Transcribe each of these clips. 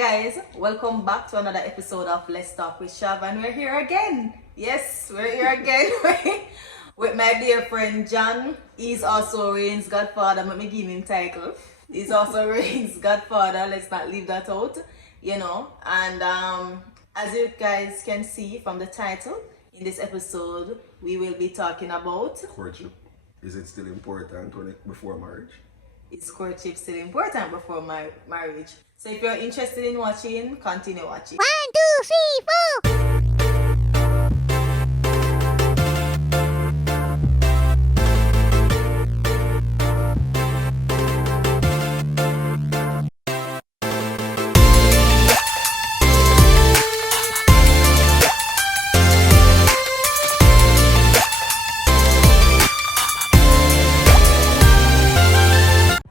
guys, welcome back to another episode of Let's Talk with Shav, and we're here again. Yes, we're here again with my dear friend John. He's also Rain's godfather. Let me give him title. He's also Rain's godfather. Let's not leave that out, you know. And as you guys can see from the title, in this episode, we will be talking about courtship. Is it still important before marriage? Is courtship still important before marriage? So if you're interested in watching, continue watching. 1, 2, 3, 4.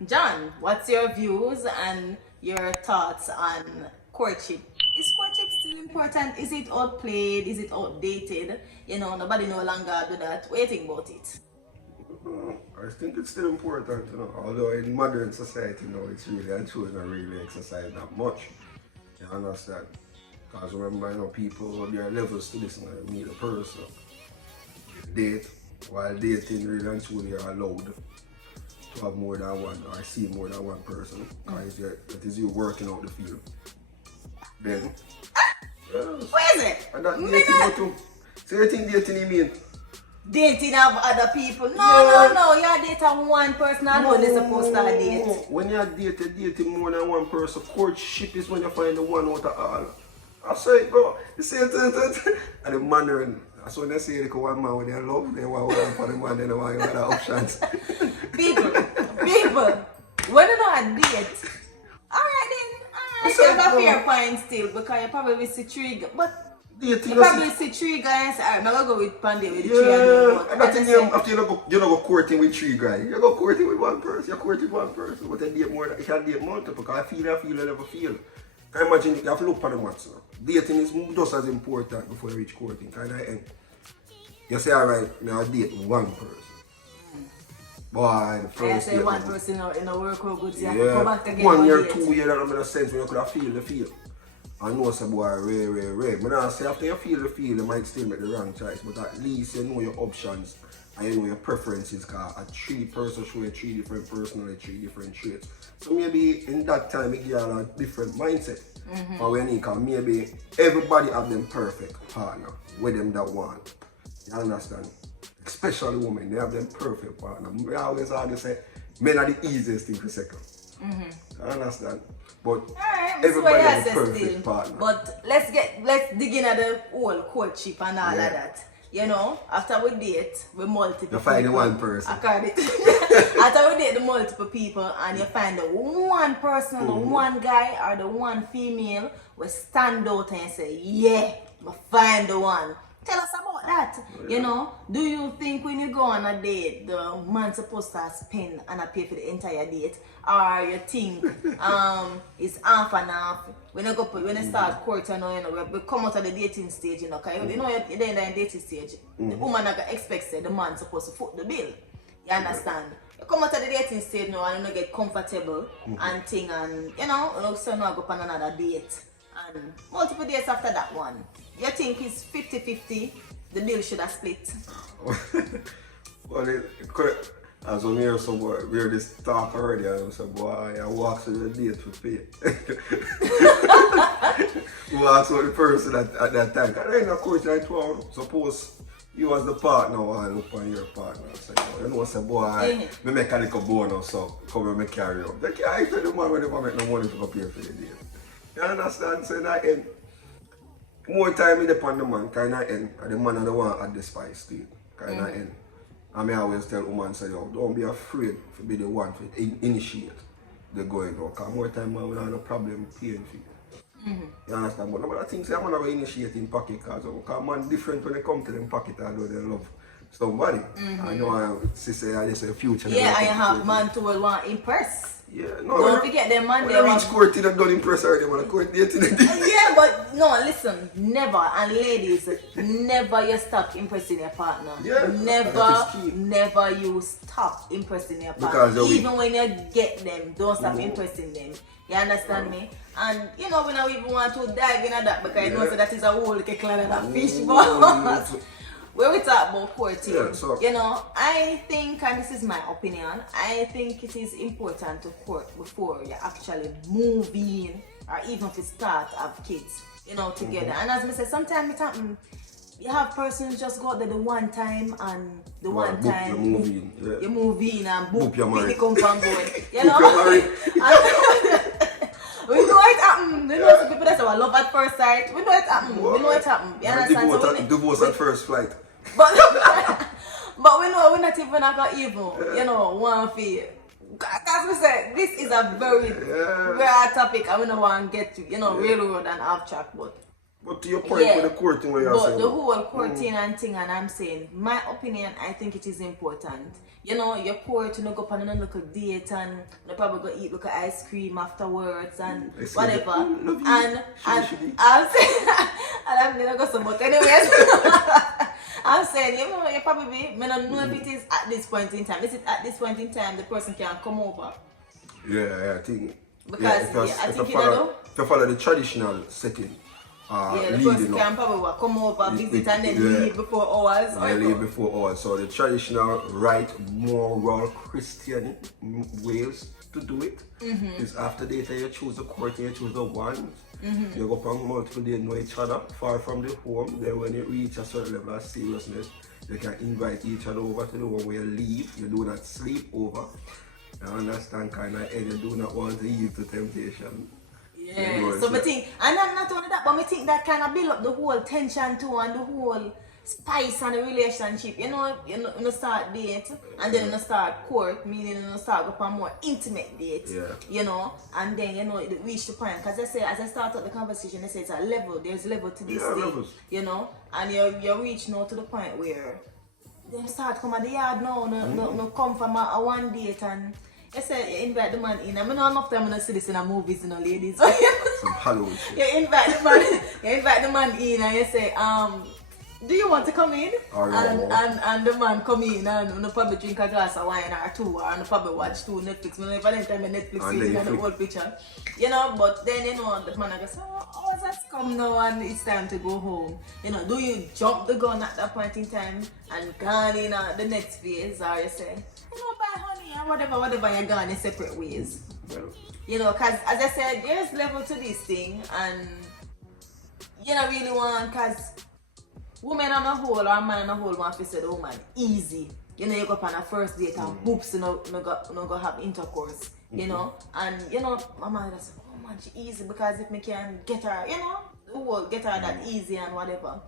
John, what's your views and your thoughts on courtship? Is courtship still important? Is it outplayed? Is it outdated? You know, nobody no longer do that. What do you think about it? I think it's still important, you know. Although in modern society now, it's really, and children not really exercise that much. You understand? Because remember, you know, people, there are levels to this, you know, meet a person, date, while dating really and truly are allowed to have more than one, or see more than one person. Because it is you working out the field. Then, yes. What is it? And that dating too. So you think dating you mean? Dating of other people? No, you're dating one person alone. They're supposed to date. When you're dating more than one person, courtship is when you find the one out of all. I say, bro, you see it, and the mandarin. That's when they say they go one man with their love, they want one for the man, they don't want other options. People, when you know a date, alright then, alright, you have a fair point still, because you probably see three, but dating you probably see three guys, alright, I'm going to go with Pandy with the three of them. And that's the after you don't go courting with three guys, you go courting with one person, you court with one person, but you date more, you can date multiple, because I never feel. Can you imagine, you have to look for the maths now. Dating is just as important before you reach courting, kind of end. You say, alright, I'll date one person. Boy, the first I say one person in a work or good, yeah, come back again. 1 year, 2 years, that makes sense when you could have feel the feel. I know say boy, rare. But I say after you feel the feel, you might still make the wrong choice. But at least you know your options and you know your preferences, because a 3 person show you 3 different personalities, 3 different traits. So maybe in that time, you get a different mindset. Or when you can, maybe everybody have them perfect partner with them that want. You understand? Especially women, they have them perfect partner. I always say, men are the easiest thing to second. You understand? But everybody has a perfect partner. But let's dig in at the whole courtship and all of that. You know, after we date, we multiple you find people. The one person. After we date the multiple people and you find the one person, the one guy or the one female will stand out and say, yeah, I find the one. Tell us about that. You know, do you think when you go on a date, the man's supposed to spend and pay for the entire date? Or you think it's half and half? When you start courting, you know, we come out of the dating stage, you know, because you know you're in the dating stage. The woman expects the man's supposed to foot the bill. You understand? You come out of the dating stage now and you get comfortable and thing, and you know, so now go on another date. And multiple days after that one. You think it's 50-50, the bill should have split? Well, as I'm here somewhere, we hear this talk already, and I said, boy, I walk through the date for pay. Walks with the person at that time. And then, of course, I told suppose you as the partner and look on your partner. So, you know, say, boy, me make a little bonus, so come and me carry up. They can't tell the man when they make no money to pay for the date. You understand? So, in that end, more time in the pan the man, kind of end, and the man and the one at the spice to it, kind of end. I may always tell women, say, yo, don't be afraid to be the one to initiate the going on, because more time man, we don't have no problem paying for you. You understand? But nobody thinks I'm going to initiate in pocket, because man different when they come to them pocket, although they love somebody. I know I say I just say future. Yeah, I have man to want to impress. Yeah, no. Don't forget them man. When I reach courting, I don't impress her. They want to court dating. Yeah, but no, listen, never. And ladies, never you stop impressing your partner. Yeah, never you stop impressing your partner. Even when you get them, don't stop impressing them. You understand me? And you know, we don't even want to dive into that because you know so that is a whole clan of a fish. But when we talk about courting, you know, I think, and this is my opinion, I think it is important to court before you actually move in or even if you start have kids, you know, together. And as I said, sometimes it happens. You have persons just go out there the one time and the one time you move in and boop your money come from going. You know? We know it happen. We know some people that say well, love at first sight. We know it happen. We know it happen. You understand? Divorce at first flight. But we know we're not even gonna evil. You know, one feel. As we said, this is a very rare topic. I don't want to get to, you know, railroad and off track, but to your point with the courting where you're saying. But the whole courting and thing, and I'm saying, my opinion, I think it is important. You know, you court, you know, go on a little date and you probably go eat little ice cream afterwards and whatever. And I'm saying, and I'm gonna go some but anyways. I'm saying, you know, you probably, I don't know if it is at this point in time. Is it at this point in time the person can come over? Yeah, I think. Because, I think if you follow the traditional setting. The person can probably come over, visit and then leave before hours. Yeah, leave before hours. So the traditional, right, moral, Christian ways to do it is after data you choose the court, you choose the one. You go from multiple days, know each other, far from the home. Then when you reach a certain level of seriousness, you can invite each other over to the one where you leave. You do not sleep over. You understand kind of, and you do not want to yield to temptation. Yeah, so I think, and not only that, but I think that kind of build up the whole tension too and the whole spice and the relationship. You know, you start date and then you start court, meaning you start go for more intimate date. You know, and then you know it reach the point. Because as I start out the conversation, they say it's a level. There's level to this thing. Levels. You know, and you reach now to the point where they start come at the yard now, no come from a one date and. You say you invite the man in. I mean, not enough time to see this in a movies, you know, ladies. Some Halloween shit. You invite the man in and you say, do you want to come in? And the man come in and you probably drink a glass of wine or two and probably watch two Netflix. You know, if I didn't time Netflix series and the whole picture. You know, but then you know the man goes, oh, that's come now and it's time to go home. You know, do you jump the gun at that point in time and gone in the next phase or you say, you know, bye honey, or whatever you're going in separate ways. You know, because as I said, there's level to this thing and you don't really want, because women on a whole or man on a whole want to say the woman easy. You know, you go up on a first date and boops, you know, go have intercourse, you know. And you know, my man just say, oh man, she easy because if me can get her, you know, the whole get her that easy and whatever.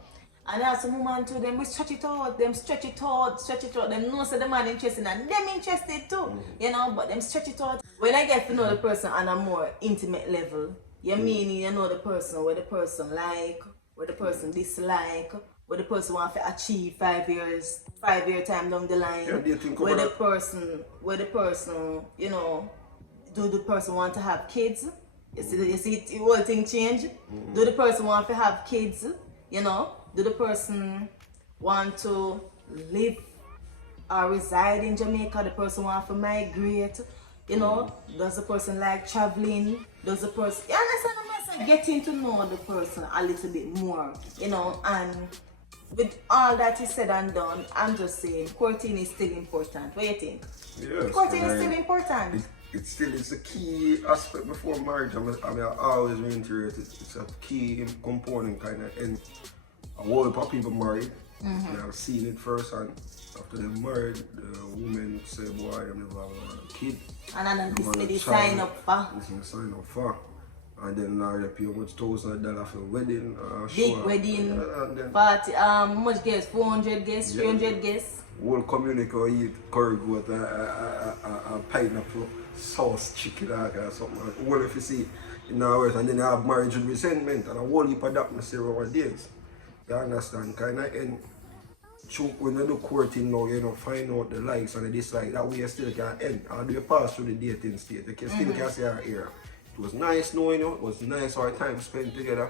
And there's some woman too, them we stretch it out, them know so the man interested and them interested too, you know, but them stretch it out. When I get to know the person on a more intimate level, you mean you know the person, what the person like, what the person dislike, what the person want to achieve 5 year time down the line, where the person, you know, do the person want to have kids? You see the whole thing change? Do the person want to have kids, you know? Do the person want to live or reside in Jamaica? The person want to migrate? You know, does the person like traveling? Does the person, you understand what I'm saying? Getting to know the person a little bit more, you know, and with all that is said and done, I'm just saying courting is still important. What do you think? Yes, courting is still important. It still is a key aspect before marriage. I mean, I always reiterate it's a key component kind of, and a whole lot of people married. I've seen it first, and after they're married, the women say, boy, I'm never have a kid. And then this is sign up for. This is sign up for. And then now they pay much $1,000 for wedding. Big wedding, party, much guests, 400 guests, 300 guests. Whole community will eat curry goat, a pineapple, sauce, chicken, or something. Well, if you see in our words, and then you have marriage with resentment, and a whole heap of that, several days. You understand, kind of, and when you do courting now, you know, find out the likes and the dislikes, that way you still can end. And do you pass through the dating state, you can still can say our era. It was nice knowing you, it was nice our time spent together.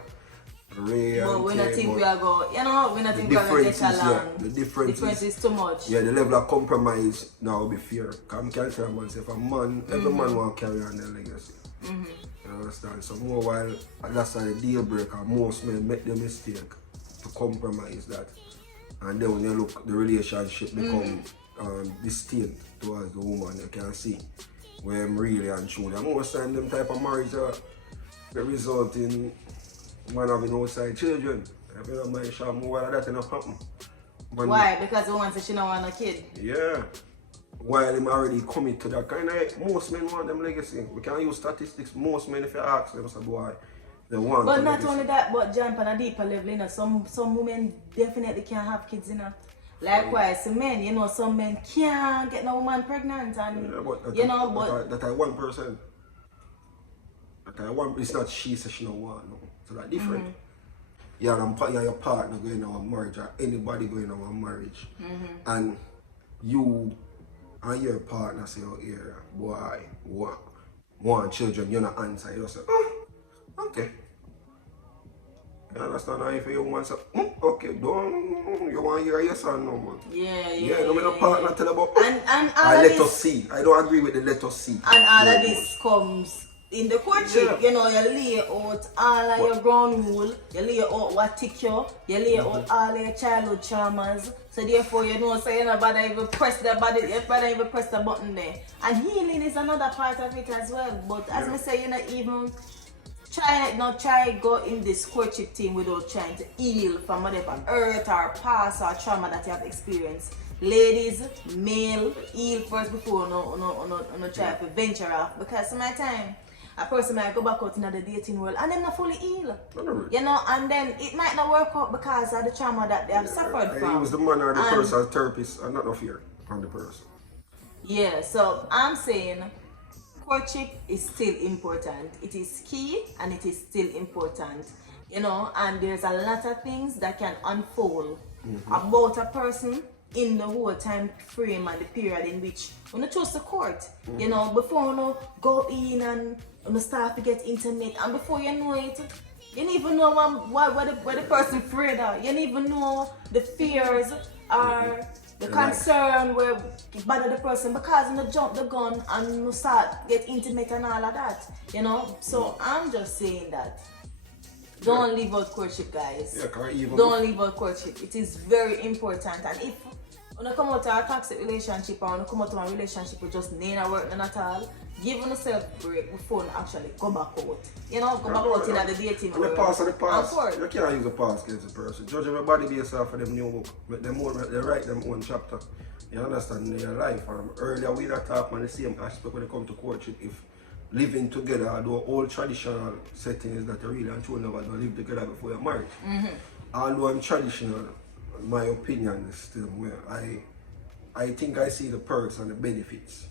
But we don't think we are going, you know, we don't think we are going to get along. Yeah, the difference is too much. Yeah, the level of compromise now will be fair. Because I can't tell myself, a man, every man wants to carry on their legacy. You You understand? So more while that's a deal breaker, most men make the mistake to compromise that. And then when you look, the relationship become distinct towards the woman, you can see where I'm really and truly. And most time them type of marriage they result in man having outside children. If you don't mind, Shav, more while that ain't happen. Why? Because the woman said she don't want a kid. Yeah. While him already commit to that kind of, most men want them legacy. We can use statistics. Most men, if you ask them, say boy, they want. But not only that, but jump on a deeper level, you know, some women definitely can't have kids, you know. Likewise, some men, you know, some men can't get no woman pregnant, and yeah, but you know, but that I 1%. That I want. It's not she says she don't want no. So that's different. Yeah, your partner going on a marriage, or anybody going on a marriage, and you and your partner say, oh, yeah, boy, want children, you're not answer. You say, oh, okay. You understand? And if you want to say, okay, don't, you want to hear your son no more. Yeah, no, my partner tell about, and I let us see. I don't agree with the let us see. And all of this comes in the courtship, you know, you lay out all of your ground rule, you lay out what tick you lay out all your childhood traumas. So therefore, you know, so you're not bother even press the body, you're bother even press the button there. And healing is another part of it as well. But as I say, you know, even try go in this courtship thing without trying to heal from whatever hurt or past or trauma that you have experienced. Ladies, male, heal first before no try to venture off. Because sometimes a person might go back out into the dating world and then not fully heal. You know, and then it might not work out because of the trauma that they have suffered from. It was the man or the person as therapist and not no fear from the person. Yeah, so I'm saying courtship is still important. It is key and it is still important. You know, and there's a lot of things that can unfold about a person in the whole time frame and the period in which when you choose the court, you know, before you go in and start to get intimate, and before you know it, you don't even know what the person afraid of. You don't even know the fears or the concern where it bother the person because you jump the gun and you start get intimate and all of that, you know. So I'm just saying that don't leave out courtship, guys. Don't leave out courtship. It is very important, and if when you come out to a toxic relationship or when you come out to a relationship with just ain't working at all, give yourself a break before you actually go back out. You know, go back out in the dating world. The past of the past. You can't use the past against the person. Judge everybody based off of them new book. Make them own, they write them own chapter. You understand in your life. Earlier we that talk on the same aspect when it comes to courtship. If living together, although all traditional settings that you really and truly never don't live together before you're married. Although I'm traditional, my opinion is still where I think I see the perks and the benefits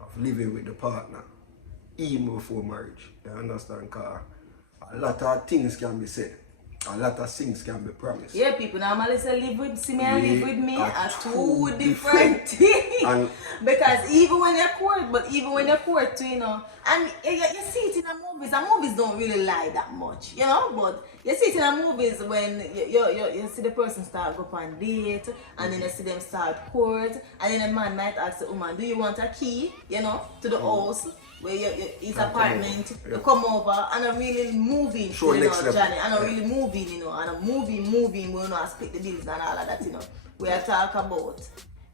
of living with the partner even before marriage. You understand? Because a lot of things can be said. A lot of things can be promised. Yeah, people normally say live with me are two different things. Because even when you're court, you know, and you see it in the movies. The movies don't really lie that much, you know, but you see it in the movies when you see the person start go on date, and then you see them start court, and then a man might ask the woman, do you want a key, you know, to the house? Where his apartment, you come over and I'm really moving, you know, Johnny. And I'm really moving, you know, and I'm moving, we know I split the bills and all of that, you know. We are talking about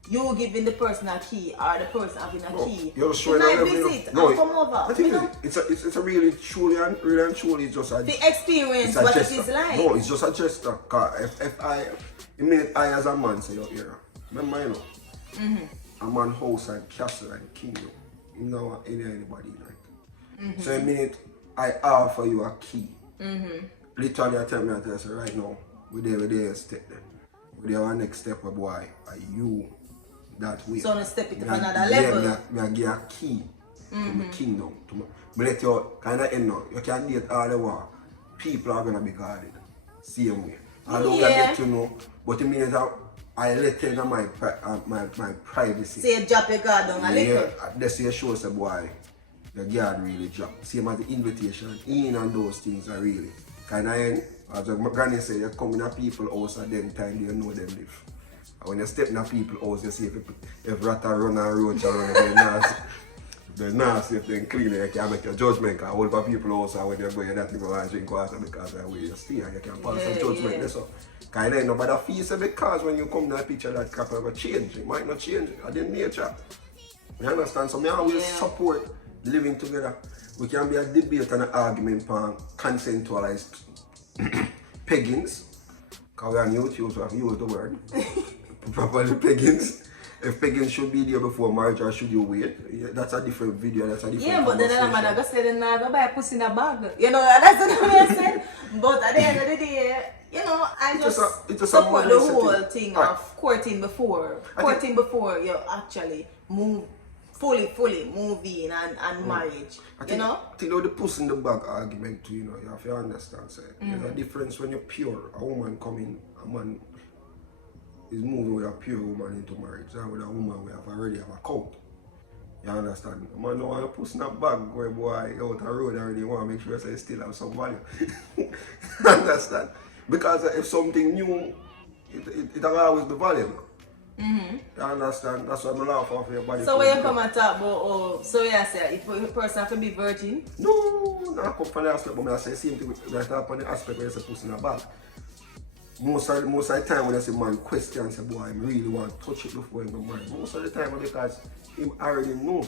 you giving the person a key or the person having a key. You're showing you might visit and come over. I think it's a really truly just a the experience what it is like. No, it's just a gesture. Cause if I as a man say, here, remember, you know, a man house and castle and kingdom. You know what anybody like. So the minute I offer you a key, literally I tell me I say right now, we're there step there. We're there our next step where boy are you that way. So no step it to another level. I give a key to my kingdom. But let you kinda end now. You can date all the while. People are gonna be guarded. Same way. I don't get to know, but the minute I let you know my privacy. Say drop your guard down a little. That's your show say boy, the guard really drop. Same as the invitation in and those things are really kind of end. As my granny said, you come in a people's house at them time they know them live. And when you step in a people's house, you see if rat run and roach around them, the nasty if they clean it, you can make your judgment. Because all of people also, when you're going that, you go and drink water because of the way you stay and you can pass some judgment. Yeah. So, because then nobody feels because when you come to that picture, that crap will change. It might not change. It's in nature. You understand? So, I always support living together. We can be a debate and an argument on consensualized peggings. Because we're on YouTube, so I've used the word. Properly peggings. If pegging should be there before marriage or should you wait? Yeah, that's a different video, that's a different but then I'm going to say, then go buy a pussy in a bag. You know, that's what I said. But at the end of the day, you know, I just support the whole thing of courting before. Courting before you actually fully move in and marriage. You know? I think the pussy in the bag argument too, you know, you have to understand. Say, there's a difference when you're pure, a woman coming, a man is moving with a pure woman into marriage, and with a woman we have already have a count. You understand? A man don't want to push in a bag where boy out the road already want to make sure they still have some value. Understand? Because if something new, it will always be valuable. You understand? That's why I laugh off your body. So when you come and talk about, so you say, if a person can be virgin? No, not come from the aspect, but I say the same thing right up on the aspect where you say push in a bag. Most of the time when I say man question and say boy I really want to touch it before I'm married. Most of the time because him already know.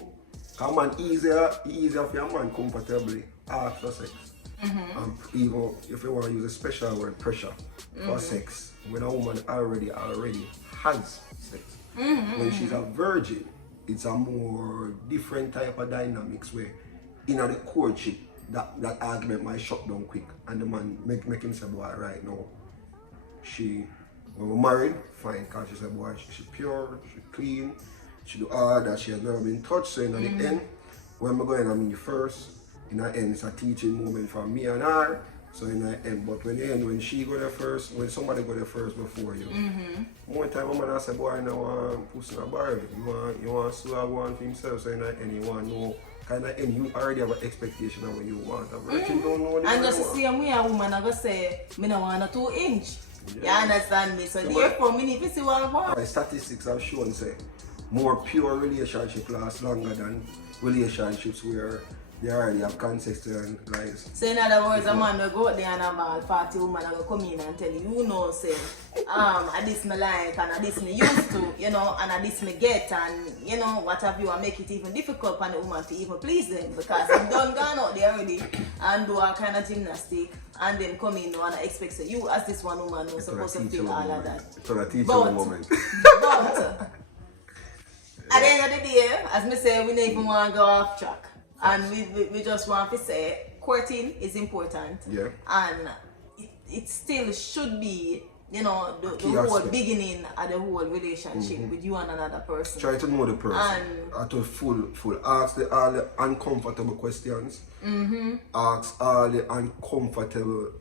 Because man easier for a man comfortably after sex. Even if you want to use a special word pressure for sex. When a woman already has sex. When she's a virgin, it's a more different type of dynamics where in the courtship that argument might shut down quick and the man make him say boy right now. When we're married, fine, because she said, boy, she's pure, she's clean, she do all that, she has never been touched. So in the end, when we're going to meet first, in the end, it's a teaching moment for me and her. So in the end, but when the end, when she go there first, when somebody go there first before you, one time a man say, boy, I know pussy in a bar, you want to sue one for himself, so in the end, you want to know. Kind of, and you already have an expectation of what you want. A virgin don't know what and just the same way a woman going to say, I don't want a 2-inch. You understand me? So therefore, we need to see what I want. Statistics have shown say more pure relationships last longer than relationships where they already have consensual lies. So in other words, a man will go out there and have a 40 woman will come in and tell you know, say, I this me like and I this me used to, you know, and I this me get and you know, what have you and make it even difficult for the woman to even please them because they done gone out there already and do all kind of gymnastic and then come in and expect so you as this one woman who's supposed to feel all of that. It's a teacher moment. But at the end of the day, as me say, we don't even want to go off track. And we just want to say courting is important. Yeah. And it still should be, you know, the whole beginning of the whole relationship with you and another person. Try to know the person. And to full ask all the uncomfortable questions. Ask all the uncomfortable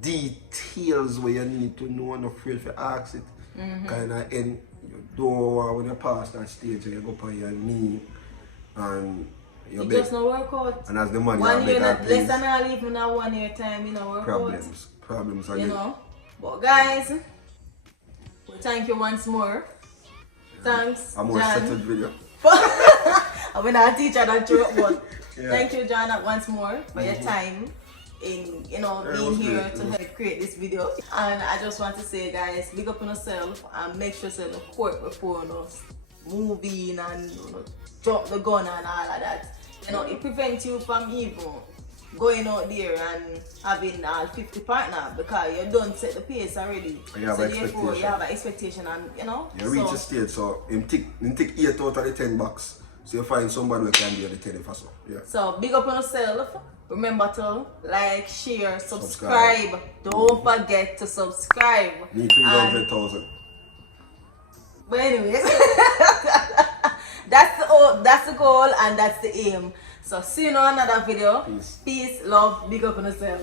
details where you need to know and afraid to ask it. Kind of end. You don't want when you pass that stage and you go on your knee and it just not work out. And as the man 1 year, less than all even a 1 year time, you know, work Problems. You know. But guys, we thank you once more. Thanks, a more John. settled video. I'm not a teacher that joke, but thank you, John, once more for your time in, you know, being here to help create this video. And I just want to say, guys, big up on yourself and make sure you court before us move in and you know, drop the gun and all of that. You know, it prevents you from even going out there and having all 50 partners because you don't set the pace already. And you have therefore you have an expectation and you know. You reach a stage so him take 8 out of the 10 box. So you find somebody who can be at the 10 or so. Yeah. So big up on yourself. Remember to like, share, subscribe. Don't forget to subscribe. Need 300,000. But anyways, that's the goal and that's the aim. So see you in another video. Peace, love, big up on yourself.